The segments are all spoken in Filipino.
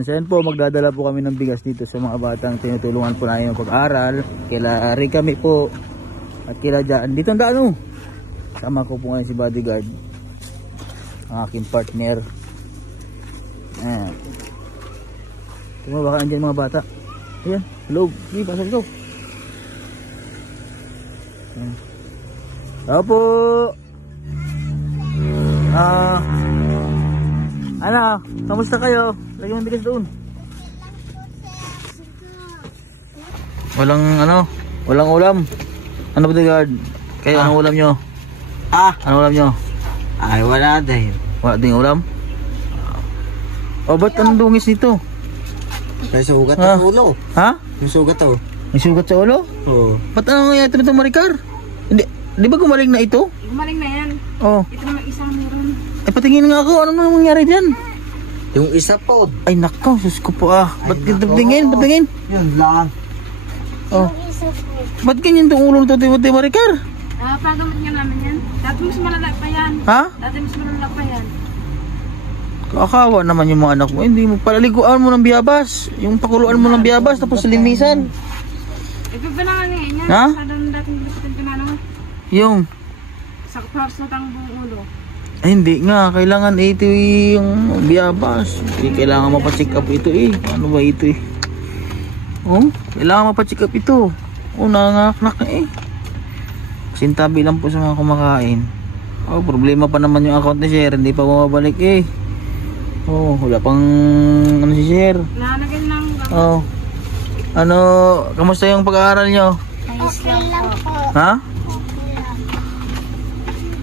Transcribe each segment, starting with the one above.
Ayan, so yan po, magdadala po kami ng bigas dito sa mga batang tinutulungan po namin ng pag-aaral. Kila Rikami po at kila Jaan. Dito ang daan o. Sama ko po ngayon si bodyguard, ang aking partner. Ayan. Tingnan mo baka andyan mga bata. Ayan, hello. Sige, pasok ko. Ayan. Tao po. Ano, kamusta kayo? Lagi mong bigas doon. Walang ano, walang ulam. Ano bodyguard? Kayo anong ulam nyo? Anong ulam nyo? Ay, wala din. Wala ding ulam? O ba't anong dungis nito? May sugat sa ulo. Ha? May sugat to. May sugat sa ulo? Oo. Ba't anong nangyayari nito Maricar? Hindi, di ba gumaling na ito? Gumaling na yan. Oo. Ito naman isang meron. Eh patingin nga ako, ano nang nangyari dyan? Yung isa po. Ay nako, sus ko po Ba't tingin? Patingin? Yun lang. Oh. Ba't ganyan itong ulo nito, Timothy Maricar? Pagamot nga namin yan. Dati mas malala pa yan. Ha? Dati mas malala pa yan. Kakawa naman yung mga anak mo. Hindi mo palaliguan mo ng biyabas. Yung pakuluan mo ng biyabas tapos linisan. Ipipanangan ngayon yan. Ha? Sa doon dating bilipitin pinanangan. Yung Sa kapars na tangbong ulo. ay hindi nga, kailangan ito yung biyabas. Hindi kailangan mapacheck up ito eh. Ano ba ito eh? Oh, kailangan mapacheck up ito. Oh, nangangaknak eh. Sintabi lang po sa mga kumakain. Oh, problema pa naman yung account ni Sir. Hindi pa bumabalik eh. Oh, wala pang ano si Sir. Nalagyan ng gamot. Oh. Ano, kamusta yung pag-aaral nyo? Ayos lang po. Ha?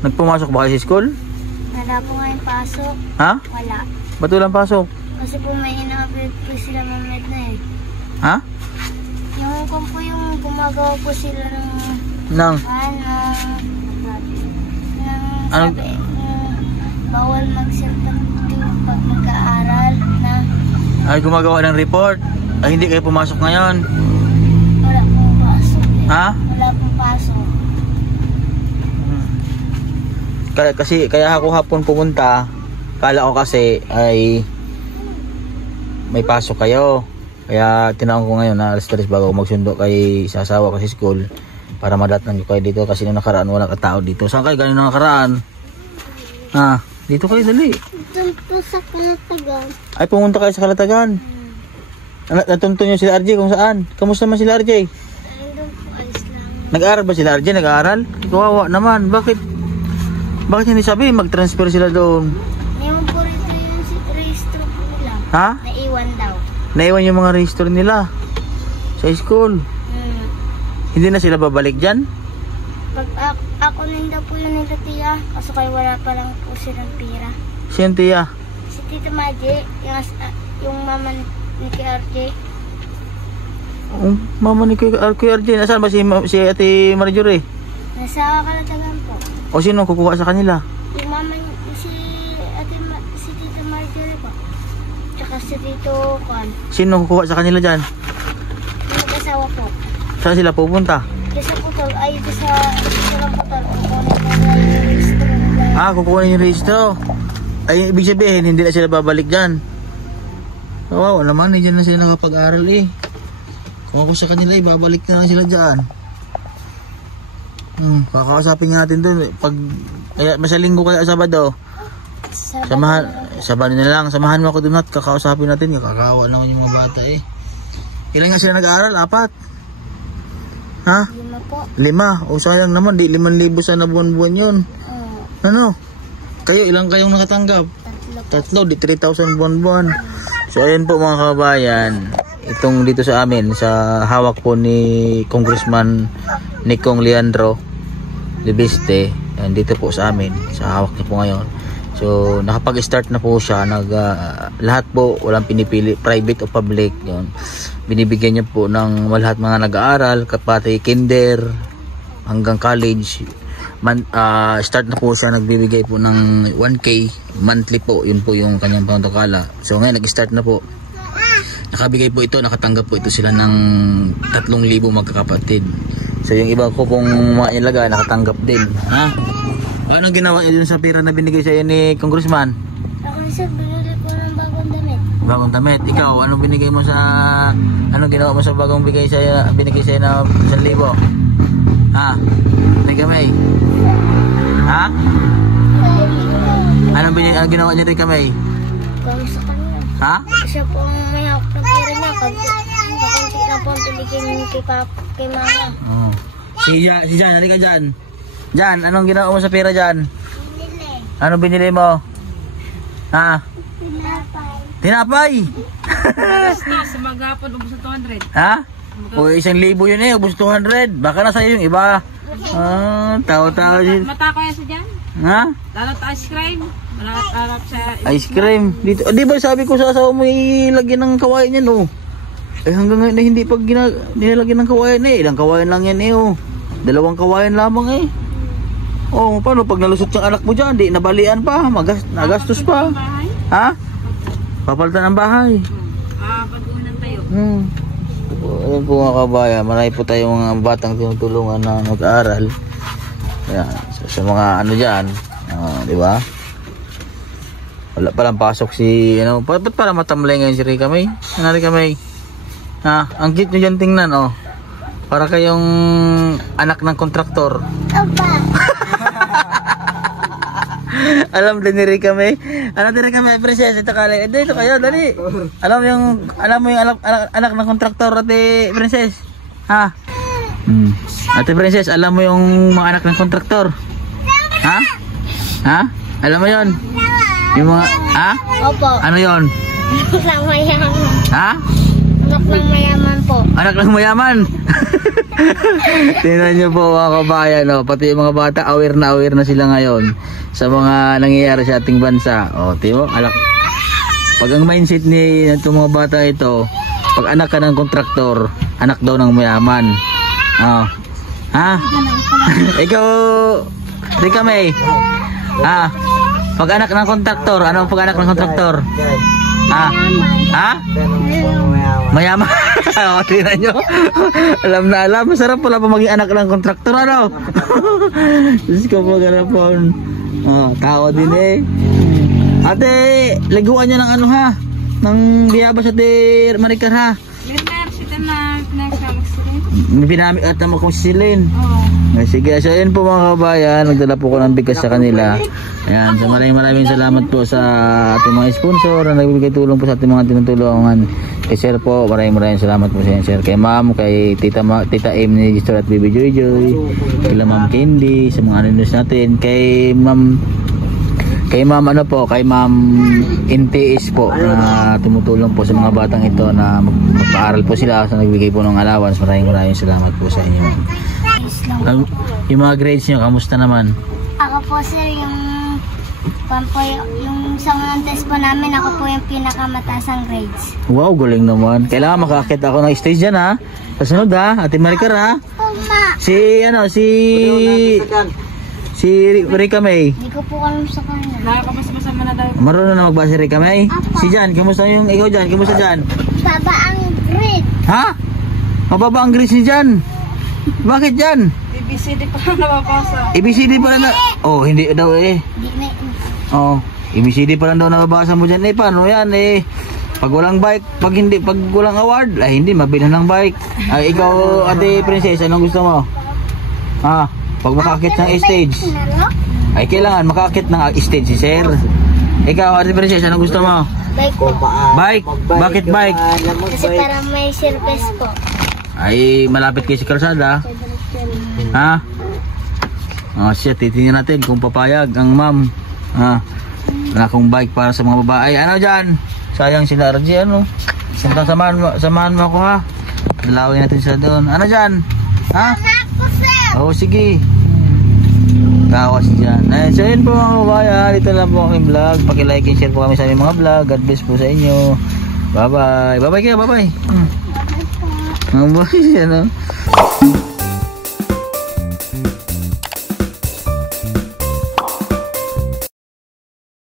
Nagpumasok ba kayo sa school? Wala po ngayon pasok. Ha? Wala. Ba't walang pasok? Kasi po may ina-upload po sila mamad na eh. Ha? Yung kung po yung gumagawa po sila ng Nang? Anong? sabi, bawal mag-cellphone pag mag-aaral na Ay, gumagawa ng report. Ay, hindi kayo pumasok ngayon. wala pong pasok eh. Ha? Wala pong pasok. Kaya ako hapon pumunta. Kala ko kasi ay may pasok kayo. Kaya tinawag ko ngayon na alas 3 bago magsundo kay sasawa kasi school para madatnan ko kayo dito kasi nung nakaraan wala katao dito. Saan kayo galing nung nakaraan? Ha? Dito kayo dali. Doon po sa Kalatagan. Ay pumunta kayo sa Kalatagan. Natunto nyo sila RJ kung saan? Kamusta man sila RJ? Doon po ayos lang. Nag-aaral ba sila RJ? Nag-aaral? Kawawa naman. Bakit hindi sabi mag-transfer sila doon? Ngayon po rito yung registro po nila. Ha? Naiwan daw. Naiwan yung mga register nila sa school. Hindi na sila babalik dyan? Pag ako ninda po yun nila tiya. Kaso kayo wala pa lang po silang pira. Sino tiya? Si Tita Maji, yung mama ni KRJ. Mama ni Kuya RJ. Nasaan ba si Ate Marjorie? Nasa Kalatagan po. O sino kukuha sa kanila? Yung mama si Tita Marjorie po. Tsaka si Tito Juan. Sino kukuha sa kanila dyan? Yung mag-asawa po. Saan sila pupunta? Sa putol ay sa lang putol. Kukuha yung registro. Ay, ibig sabihin, hindi na sila babalik dyan. Wow, naman, dyan na sila nakapag-aral eh. Kung ako sa kanila, babalik na lang sila dyan. Kakausapin natin doon. Pag sa linggo kaya Sabado, Sabado na lang. Samahan mo ako doon at kakausapin natin. Kakaawa naman yung mga bata eh. Ilan nga sila nag-aaral? 4? Ha? 5 po. 5? O sayang naman, di 5,000 sana buwan-buwan yun. Ano? Kayo, ilang kayong nakatanggap? 3, di 3,000 buwan-buwan. So ayun po mga kabayan, itong dito sa amin, sa hawak po ni Congressman Nikong Leandro Libiste, and dito po sa amin, sa hawak niya po ngayon. So nakapag-start na po siya, lahat po, walang pinipili, private o public, yun. Binibigyan niya po ng lahat mga nag-aaral, kapati kinder hanggang college. Start na po siya, nagbibigay po ng 1K monthly po, yun po yung kanyang panukala. So ngayon nag-start na po, nakabigay po ito, nakatanggap po ito sila ng 3,000 magkakapatid. So yung iba ko pong mga ilaga nakatanggap din. Ha? Anong ginawa niya dun sa pira na binigay sa iyo ni Congressman? Ako isa, binili ko ng bagong damit. Bagong damit. Ikaw, anong binigay mo sa... Anong ginawa mo sa bagong binigay sa'yo na 1,000? Ha? May kamay? Ha? Anong ginawa niya rin kamay? Kami sa kanya. Ha? Siya po ang may hawak ng pera niya. Kakunti na po ang tuligin kay mama. Oh. Si Jan, halika Jan. Jan, anong ginawa mo sa pera Jan? Anong binili mo? Ha? Tinapay. Sa maghapon, ubos na 200. Ha? O 1,000 yun eh, ubos 200. Baka na sa'yo yung iba. Tao-tao din. Mata ko yan sa dyan. Ha? Lalot ice cream. Lalot sa... Ice cream. Dito. Di ba sabi ko sa asawa mo ilagyan ng kawain yan oh. Eh hanggang ngayon hindi pag nilalagyan ng kawain eh. Ilang kawain lang yan eh oh. 2 kawain lamang eh. Oh, paano pag nalusot yung anak mo dyan? Di nabalian pa. Nagastos pa. Ha? Papalitan ng bahay. Pag-unan tayo. Ayun po mga kabayan, marami po tayong mga batang tinutulungan na mag-aaral. Ayan, sa mga ano dyan, di ba? Wala palang pasok si, ano, ba't para matamlay ngayon si Rika May? Ano Rika May? Ha, ang cute nyo dyan tingnan, oh. Para kayong anak ng kontraktor. Alam din ni Rika May. Alam din Rika May, princess, ito kali. Ito kayo, dali. Alam mo yung anak ng kontraktor, ate princess. Ha? Ate princess, alam mo yung mga anak ng kontraktor? Ha? Ha? Alam mo yon? Yung mga, ha? Opo. Ano yon? Anak ng mayaman. Ha? Anak ng mayaman po. Anak ng mayaman. Tingnan nyo po mga kabayan, no? Pati yung mga bata aware na sila ngayon sa mga nangyayari sa ating bansa. O, tiyo, pag ang mindset ni itong mga bata ito, pag anak ka ng kontraktor, anak daw ng mayaman. O, ha? Ikaw, Rika May, ha? Pag anak ng kontraktor, ano pag anak ng kontraktor? Ha? Ha? Mayaman. O, tingnan nyo. Alam na alam. Masarap pala pa maging anak ng kontraktor, ano? Diyos ko po, garapon. O, tao din eh. Ate, laguan niya ng ano ha? Ng biyabas ate Maricar ha? Meron sita na pinagsamag sila. May pinamit at naman kong silin. Oo. Sige, so yun po mga kabayan, nagdala po ko ng bigas sa kanila. Ayan, so maraming salamat po sa ating mga sponsor na nagbibigay tulong po sa ating mga tinutulungan. Kay Sir po, maraming salamat po sa inyo Sir. Kay Ma'am, kay Tita M ni Gistor at Baby Joy Joy, kay Ma'am Candy, sa mga news natin, kay Ma'am ano po, kay Ma'am NTS po na tumutulong po sa mga batang ito na magpaaral po sila sa nagbigay po ng allowance. Maraming salamat po sa inyo. Yung mga grades nyo, kamusta naman? Ako po sir, yung sa mga test po namin, ako po yung pinakamataas ang grades. Wow, galing naman. Kailangan makakit ako ng stage dyan ha. Kasunod ha, Ate Maricar ha. Si Rika May. Hindi ko po alam sa kanya. Nakakamasama na daw. Marunong na magbasa si Rika May? Si Jan, kamusta yung ikaw Jan? Kamusta Jan? Baba ang grade. Ha? Mababa ang grades ni Jan? Bakit Jan? ABCD pa lang nababasa. ABCD pa lang na... Oh, hindi daw eh. Oh, ABCD pa lang daw nababasa mo dyan eh. Paano yan eh? Pag walang bike, pag walang award, ay hindi, mabilhan ng bike. Ay, ikaw, Ate Princess, anong gusto mo? Ha? Pag makakit ng stage, ay kailangan makakit ng stage si Sir. Ikaw, Ate Princess, anong gusto mo? Bike po. Bike? Bakit bike? Kasi para may service po. Ay, malapit kayo sa kalsada. Ha? Siya, titingnan natin kung papayag ang ma'am. Ha? Wala akong bike para sa mga babae. Ano dyan? Sayang sila RG, ano? Samahan mo ako ha. Dalawin natin sila doon. Ano dyan? Ha? Oo, sige. Tawas dyan. So yun po mga kabayan. Dito lang po aking vlog. Paki-like and share po kami sa aming mga vlog. God bless po sa inyo. Bye bye. Bye bye kayo. Bye bye. Bye bye. Ano?